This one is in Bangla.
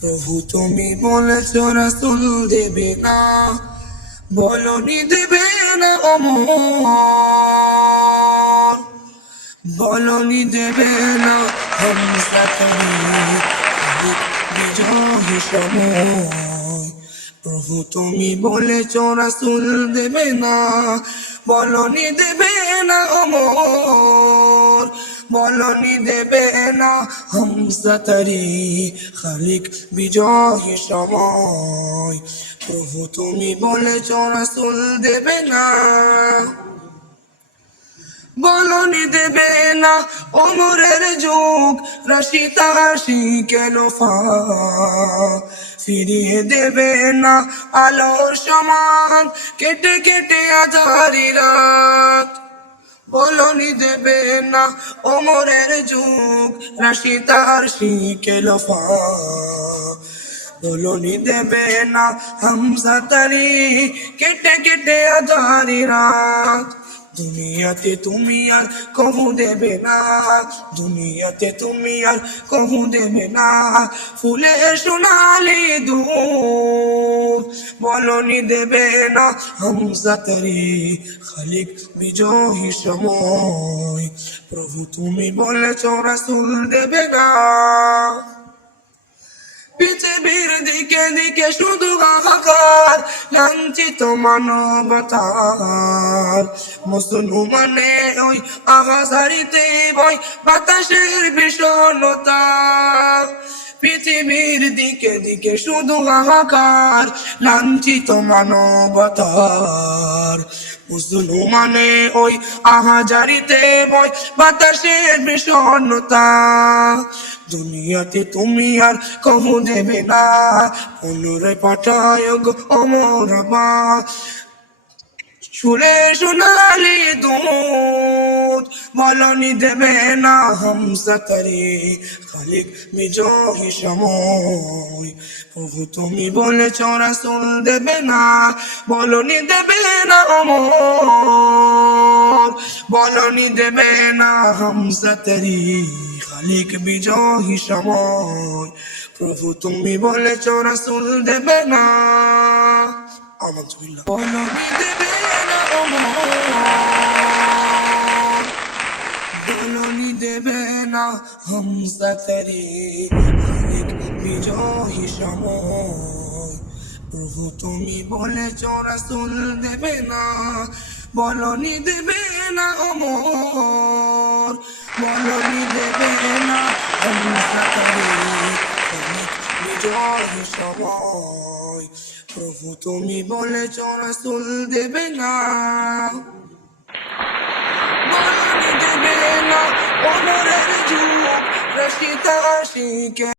প্রভু তুমি বলেছ রাসুল দেবে না। বলনি দেবে না অমর। বলনি দেবে না হামসা তুমি বিজয় সময় প্রভু, তুমি বলেছ রাসুল দেবে না, বলনি দেবে না অমর, বলনি দেবে না হামসা তরি খালিক বিজয় সময়। প্রভু, তুমি বলেছ রাসুল দেবে না, বলনি দেবে না অমরের যুগ রাশিতা হাসি কেন ফিরিয়ে দেবে না আলোর সমান। কেটে কেটে আজারি রাত। বলনি দেবে না অমরের যুগ রাশিতার শিকেল বলনি দেবে না হামসা তারি, কেটে কেটে আজারি রাত। দুনিয়াতে তুমি আর কহু দেবে না, দুনিয়াতে তুমি আর কহু দেবে না। ফুলে সোনালি দূর বলনি দেবে না হামজা তরি খালিক বিজয়ী সময়। প্রভু তুমি বলেছ রাসুল দেবে না। পৃথিবীর দিকে দিকে শুধু হাহাকার লাঞ্ছিত মানবতার। মুসলমানে ওই আবাস হারিতে বই বাতাসের বিষণতা পৃথিবীর দিকে দিকে শুধু হাহাকার, লাঞ্ছিত মানবতার। মুসলমানে ওই আহাজারিতে ভয় বাতাসের বিষণ্ণতা। দুনিয়াতে তুমি আর কহু দেবে না। পুনরে পাঠায় অমর মা শুনে সোনালি দুধ বলনি দেবে না হামসা তরি। খালিক বিজয়ী সময়, প্রভু তুমি বলেছ রাসুল দেবে না, বলনি দেবে না অমর, বলনি দেবে না হামসা তরি। খালিক বিজয়ী সময়, প্রভু তুমি বলেছ রাসুল দেবে না। আলহামদুলিল্লাহ। বলনি দেবে না হামসা তরি খালিক বিজয়ী সময় প্রভু তুমি বলেছ রাসুল দেবে না বলনি দেবে না অমর বলনি দেবে না হামসা তরি খালিক বিজয়ী সময় প্রভু তুমি বলেছ রাসুল দেবে না রশিতা আশিকে